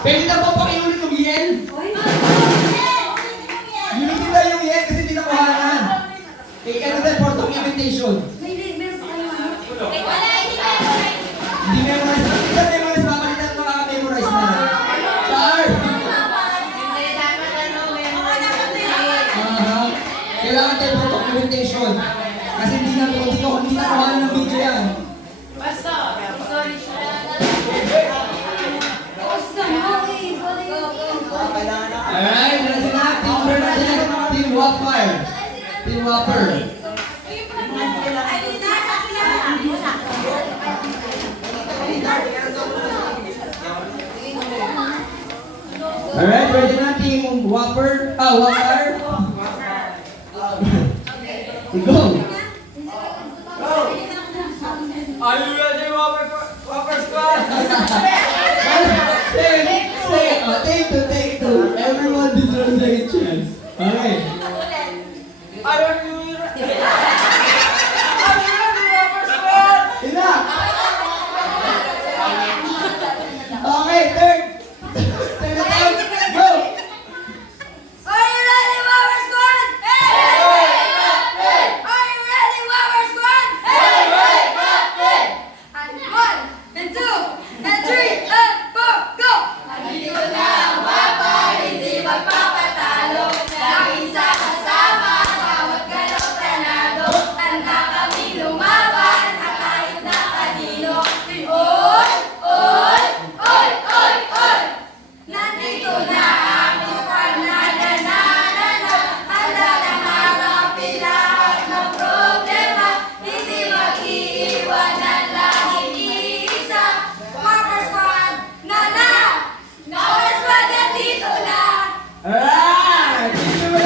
Pwede na ba pakiulit yung yen? Ulitin na yung yen kasi di nakuhanan. Eh, ano din for documentation? Hindi memorize na. Hindi na memorize, papalitan mo memorize na. Char! Kailangan tayo for documentation. Kasi hindi nakuhanan ng video yan. Alright, ready na? Team Bernadette, Team Whopper. Team Whopper. Alright, ready na? Team Whopper. Whopper. Go. Are you ready, Whopper Squad? Take two. Everyone deserves a chance. Okay. Are you ready, Whopper Squad? Enough. Okay, third. Go. Alright!